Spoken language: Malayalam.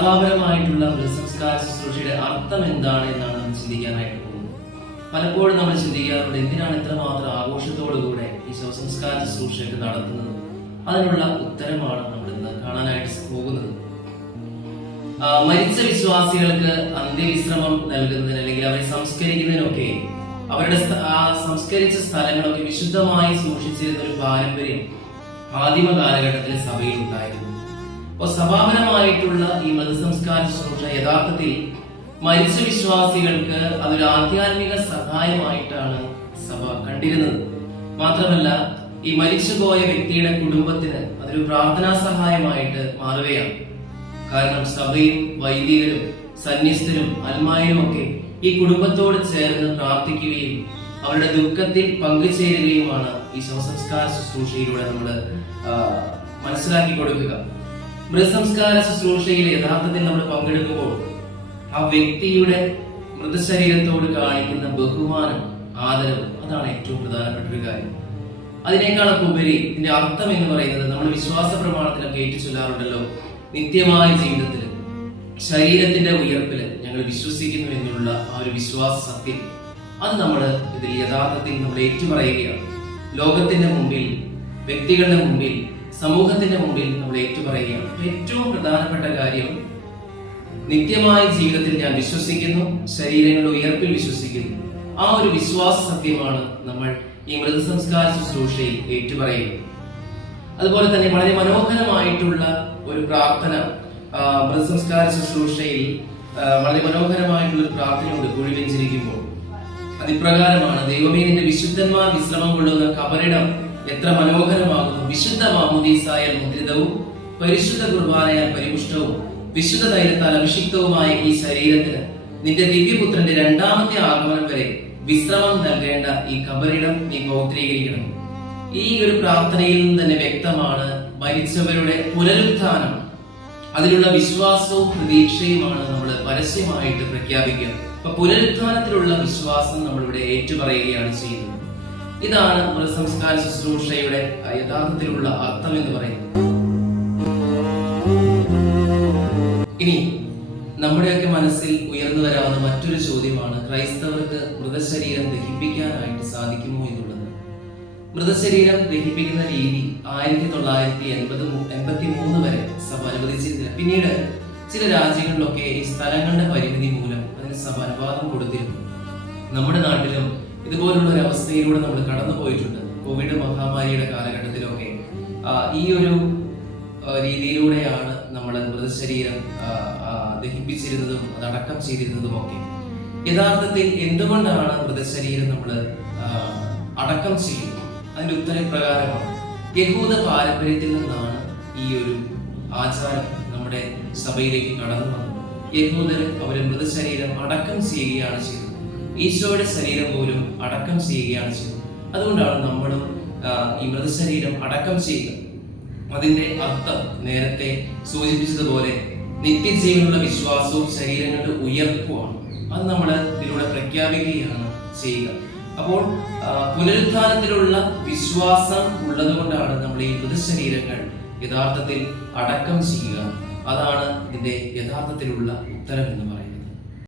കലാപരമായിട്ടുള്ള ഒരു സംസ്കാര ശുശ്രൂഷയുടെ അർത്ഥം എന്താണ് എന്നാണ് നമ്മൾ ചിന്തിക്കാനായിട്ട് പോകുന്നത്. പലപ്പോഴും നമ്മൾ ചിന്തിക്കാറുണ്ട് എന്തിനാണ് ഇത്രമാത്രം ആഘോഷത്തോടുകൂടെ ഈ ശവസംസ്കാര ശുശ്രൂഷയൊക്കെ നടത്തുന്നത്? അതിനുള്ള ഉത്തരമാണ് നമ്മൾ ഇന്ന് കാണാനായിട്ട് പോകുന്നത്. മരിച്ച വിശ്വാസികൾക്ക് അന്ത്യവിശ്രമം നൽകുന്നതിന് അല്ലെങ്കിൽ അവരെ സംസ്കരിക്കുന്നതിനൊക്കെ അവരുടെ സംസ്കരിച്ച സ്ഥലങ്ങളൊക്കെ വിശുദ്ധമായി സൂക്ഷിച്ചിരുന്ന ഒരു പാരമ്പര്യം ആദിമ കാലഘട്ടത്തിലെ സഭയിൽ ഉണ്ടായിരുന്നു. അപ്പോൾ സമാപനമായിട്ടുള്ള ഈ മതസംസ്കാര ശുശ്രൂഷ യഥാർത്ഥത്തിൽ മരിച്ച വിശ്വാസികൾക്ക് അതൊരു ആധ്യാത്മിക സഹായമായിട്ടാണ് സഭ കണ്ടിരുന്നത്. മാത്രമല്ല ഈ മരിച്ചുപോയ വ്യക്തിയുടെ കുടുംബത്തിന് അതൊരു പ്രാർത്ഥനാ സഹായമായിട്ട് മാറുകയാണ്. കാരണം സഭയും വൈദികരും സന്യസ്തരും അൽമായരും ഒക്കെ ഈ കുടുംബത്തോട് ചേർന്ന് പ്രാർത്ഥിക്കുകയും അവരുടെ ദുഃഖത്തിൽ പങ്കുചേരുകയുമാണ് ഈ ശവസംസ്കാര ശുശ്രൂഷയിലൂടെ നമ്മൾ മനസ്സിലാക്കി കൊടുക്കുക. മൃതസംസ്കാര ശുശ്രൂഷയിൽ യഥാർത്ഥത്തിൽ നമ്മൾ പങ്കെടുക്കുമ്പോൾ ആ വ്യക്തിയുടെ മൃതശരീരത്തോട് കാണിക്കുന്ന ബഹുമാനം ആദരവ് അതാണ് ഏറ്റവും പ്രധാനപ്പെട്ട ഒരു കാര്യം. അതിനേക്കാളൊക്കെ ഉപരി ഇതിന്റെ അർത്ഥം എന്ന് പറയുന്നത് നമ്മൾ വിശ്വാസ പ്രമാണത്തിലൊക്കെ ഏറ്റു ചൊല്ലാറുണ്ടല്ലോ നിത്യമായ ജീവിതത്തിൽ ശരീരത്തിന്റെ ഉയർപ്പിൽ ഞങ്ങൾ വിശ്വസിക്കുന്നു എന്നുള്ള ആ ഒരു വിശ്വാസ സത്യം അത് നമ്മൾ ഇതിൽ യഥാർത്ഥത്തിൽ നമ്മൾ ഏറ്റുപറയുകയാണ്. ലോകത്തിന്റെ മുമ്പിൽ വ്യക്തികളുടെ മുമ്പിൽ സമൂഹത്തിന്റെ മുമ്പിൽ നമ്മൾ ഏറ്റുപറയുകയാണ്. ഏറ്റവും പ്രധാനപ്പെട്ട കാര്യം നിത്യമായ ജീവിതത്തിൽ ഞാൻ വിശ്വസിക്കുന്നു ശരീരങ്ങളുടെ ഉയർപ്പിൽ വിശ്വസിക്കുന്നു. ആ ഒരു വിശ്വാസ സത്യമാണ് നമ്മൾ ഈ മൃതസംസ്കാര ശുശ്രൂഷയിൽ ഏറ്റുപറയുന്നത്. അതുപോലെ തന്നെ വളരെ മനോഹരമായിട്ടുള്ള ഒരു പ്രാർത്ഥന മൃതസംസ്കാര ശുശ്രൂഷയിൽ വളരെ മനോഹരമായിട്ടുള്ള ഒരു പ്രാർത്ഥനയുണ്ട് കുഴി കുഴിവെഞ്ചിരിക്കുമ്പോൾ അതിപ്രകാരമാണ് ദൈവമേ നിന്റെ വിശുദ്ധന്മാർ വിശ്രമം കൊള്ളുന്ന കബറിടം എത്ര മനോഹരമാകുന്നു. വിശുദ്ധ മാമുദീസായാൽ മുദ്രിതവും പരിശുദ്ധ കുർബാനയാൽ പരിപുഷ്ടവും വിശുദ്ധ തൈലത്താൽ അഭിഷിക്തവുമായ ഈ ശരീരത്തിന് നിന്റെ ദിവ്യപുത്രന്റെ രണ്ടാമത്തെ ആഗമനം വരെ വിശ്രമം നൽകേണ്ട ഈ കബറിടം നീ പൗത്രീകരിക്കണം ഈ ഒരു പ്രാർത്ഥനയിൽ നിന്ന് തന്നെ വ്യക്തമാണ് മരിച്ചവരുടെ പുനരുത്ഥാനം. അതിലുള്ള വിശ്വാസവും പ്രതീക്ഷയുമാണ് നമ്മൾ പരസ്യമായിട്ട് പ്രഖ്യാപിക്കുക. അപ്പൊ പുനരുത്ഥാനത്തിലുള്ള വിശ്വാസം നമ്മളിവിടെ ഏറ്റുപറയുകയാണ് ചെയ്യുന്നത്. ഇതാണ് പുനഃസംസ്കാര സംസ്കാര ശുശ്രൂഷയുടെ യഥാർത്ഥത്തിലുള്ള അർത്ഥം എന്ന് പറയുന്നത്. ഇനി നമ്മുടെയൊക്കെ മനസ്സിൽ ഉയർന്നു വരാവുന്ന മറ്റൊരു ചോദ്യമാണ് ക്രൈസ്തവർക്ക് മൃതശരീരം ദഹിപ്പിക്കാനായിട്ട് സാധിക്കുമോ എന്നുള്ളത്. മൃതശരീരം ദഹിപ്പിക്കുന്ന രീതി ആയിരത്തി തൊള്ളായിരത്തി എൺപത് എൺപത്തി മൂന്ന് വരെ സഭ അനുവദിച്ചിരുന്നില്ല. പിന്നീട് ചില രാജ്യങ്ങളിലൊക്കെ ഈ സ്ഥലങ്ങളുടെ പരിമിതി മൂലം അതിന് സഭ അനുവാദം കൊടുത്തിരുന്നു. നമ്മുടെ നാട്ടിലും ഇതുപോലുള്ള ഒരു അവസ്ഥയിലൂടെ നമ്മൾ കടന്നു പോയിട്ടുണ്ട്. കോവിഡ് മഹാമാരിയുടെ കാലഘട്ടത്തിലൊക്കെ. ഈ ഒരു രീതിയിലൂടെയാണ് നമ്മൾ മൃതശരീരം ദഹിപ്പിച്ചിരുന്നതും അതടക്കം ചെയ്തിരുന്നതും ഒക്കെ. യഥാർത്ഥത്തിൽ എന്തുകൊണ്ടാണ് മൃതശരീരം നമ്മൾ അടക്കം ചെയ്യുന്നത്? അതിന്റെ ഉത്തരപ്രകാരമാണ് യഹൂദ പാരമ്പര്യത്തിൽ നിന്നാണ് ഈ ഒരു ആചാരം നമ്മുടെ സഭയിലേക്ക് കടന്നു വന്നത്. യഹൂദർ അവർ മൃതശരീരം അടക്കം ചെയ്യുകയാണ് ചെയ്തത്. ഈശോയുടെ ശരീരം പോലും അടക്കം ചെയ്യുകയാണ് ചെയ്തത് അതുകൊണ്ടാണ് നമ്മളും ഈ മൃതശരീരം അടക്കം ചെയ്യുക. അതിന്റെ അർത്ഥം നേരത്തെ സൂചിപ്പിച്ചതുപോലെ നിത്യജീവനുള്ള വിശ്വാസവും ശരീരങ്ങളുടെ ഉയർപ്പുമാണ്. അത് നമ്മൾ ഇതിലൂടെ പ്രഖ്യാപിക്കുകയാണ് ചെയ്യുക. അപ്പോൾ പുനരുദ്ധാനത്തിലുള്ള വിശ്വാസം ഉള്ളതുകൊണ്ടാണ് നമ്മൾ ഈ മൃതശരീരങ്ങൾ യഥാർത്ഥത്തിൽ അടക്കം ചെയ്യുക. അതാണ് ഇതിന്റെ യഥാർത്ഥത്തിലുള്ള ഉത്തരം എന്ന് പറയുന്നത്.